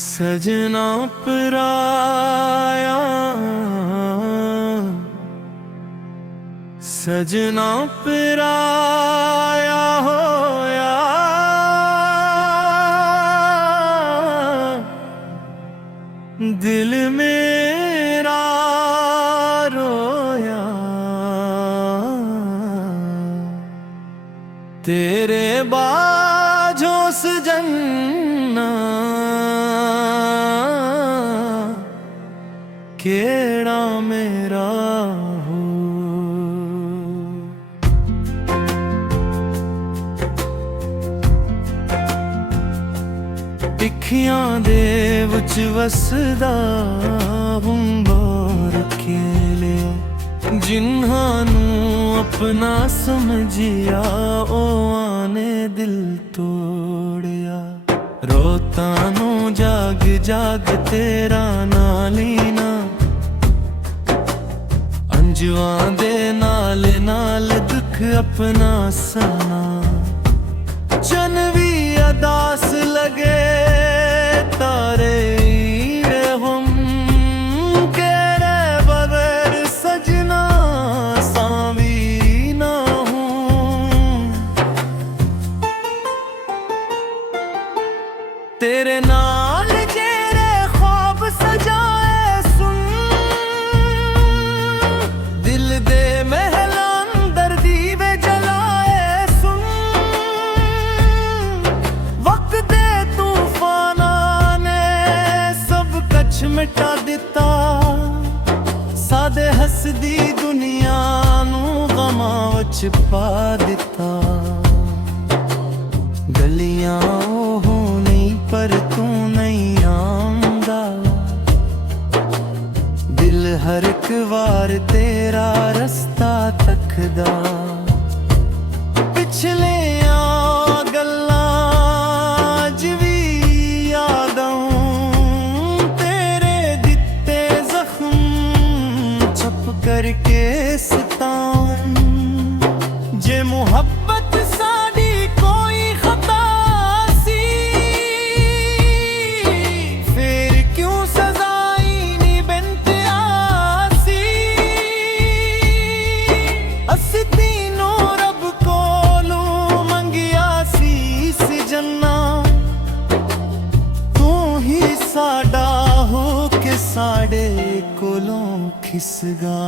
सजना पराया सजना पराया होया दिल मेरा रोया तेरे बाझों सजना केड़ा मेरा हो। पिखियां दे विच वसदा हुंबार खेले जिन्हानू अपना समझिया ओ आने दिल तोड़िया रोतानू जाग जाग तेरा नालीना अंजुआं दे नाल नाल दुख अपना सना चन भी अदास लगे तारे हम केरे बगैर सजना सावी ना हूँ तेरे नाल जेरे ख्वाब सजाए सुन दिल दे महलान दर्दी वे जलाए सुन वक्त दे तूफाना ने सब कछ मिटा दिता सादे हसदी दुनिया नू गमां विच पा दिता गलियां ओह नहीं पर तू नहीं आंदा दिल हर एक वार तेरा रस्ता तकदा पिछले गल्लां अज भी याद आऊं तेरे दिते जख्म छप करके सताऊं जे मुहब्बत साडी कोई खता सी फिर क्यों सजाई नी बिनते आसी असी तीनों रब कोलों मंगिया सी जन्ना तू ही साडा हो के साडे कोलों खिसगा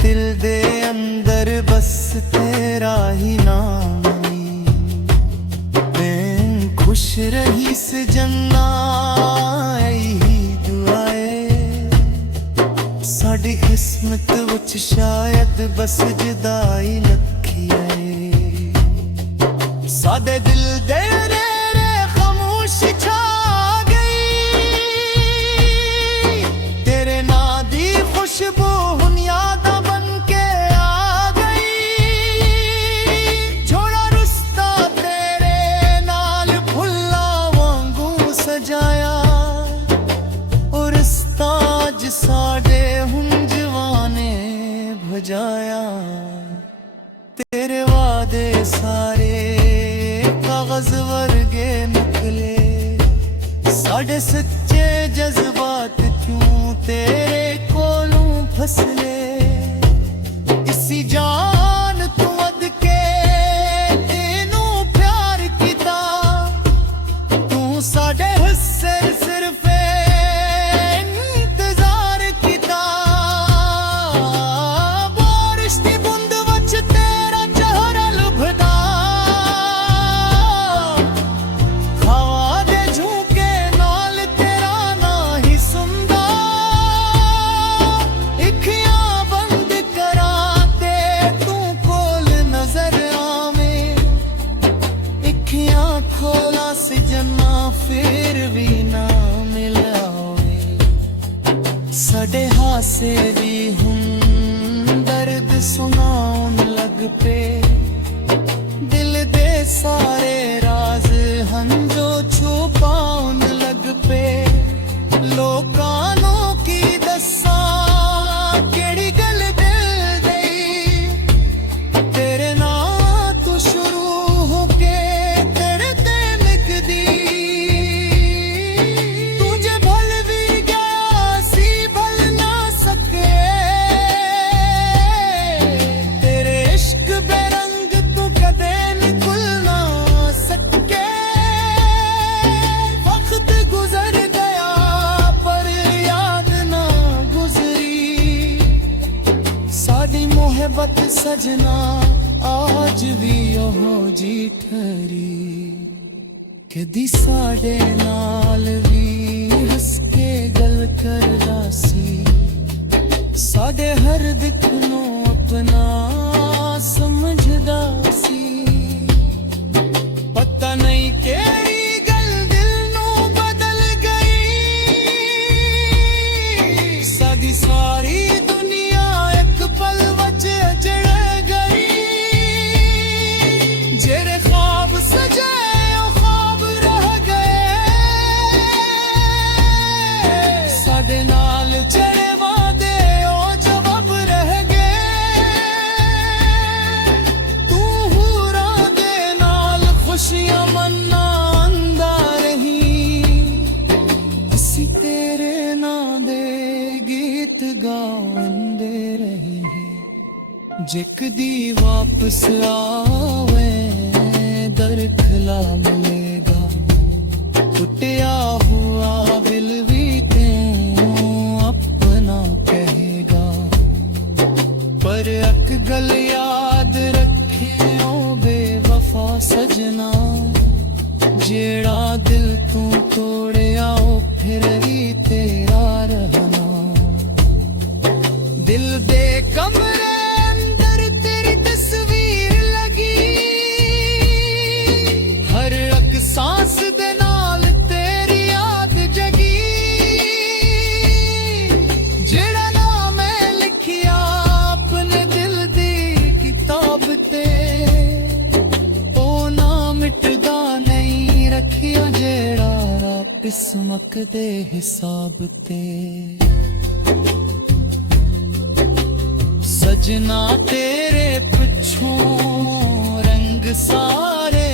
दिल दे अंदर बस तेरा ही नाम मैं खुश रही से जन्ना यही दुआए साडी किस्मत विच शायद बस जुदाई लखी है सादे दिल दे रे खामोशी छा गई तेरे ना दी खुशबू साडे हुन जवाने भजाया तेरे वादे सारे कागज वर्गे निकले साडे सच्चे जज्बात क्यों तेरे कोलों फसले इसी जान तू अद के तेनू प्यार कीता तू साडे हिस्से सिर्फ Ikhiyan से भी हम दर्द सुनाउन लग पे दिल दे सारे राज हम जो छुपाउन लग पे लोकां नूं की दस्सां केड़ी गल दिल दई तेरे नाल तू शुरू हो के तेरे ते लिखदी तुझे भल भी गया सी भल ना सके तेरे इश्क बेरंग तू कदे निकुल ना सके वक्त गुजर गया पर याद ना गुजरी साडी मोहब्बत सजना आज भी ओहो जी ठहरी कदी साडे नाल भी हस के गल करदा सी साडे हर दिख नूं अपना समझदा सी पता नहीं केड़ी गल दिल नूं बदल गई साडी सारी दुनिया एक पल वच अजड़ गई जेरे ख्वाब सजे ओ ख्वाब रह गए साडे नाल जेरे वादे ओ जवाब रह गए तू हूरा दे नाल खुशियां मनांदा रही असी तेरे नां दे गीत गाउंदे रही जे कदी वापस आवे दर खला मिलेगा टूटिया हुआ दिल भी तू अपना कहेगा पर अक गल याद रखियो बेवफा सजना जेड़ा दिल तू तोड़िया ओ फिर ही तेरा रहना दिल दे कमरे अंदर तेरी तस्वीर लगी हर एक सांस दे नाल तेरी याद जगी जेड़ा नाम मैं लिखिया अपने दिल दी किताब ते ओ ना मिटदा नहीं रखियो जेड़ा किस्मत दे हिसाब ते सजना तेरे पिछों रंग सारे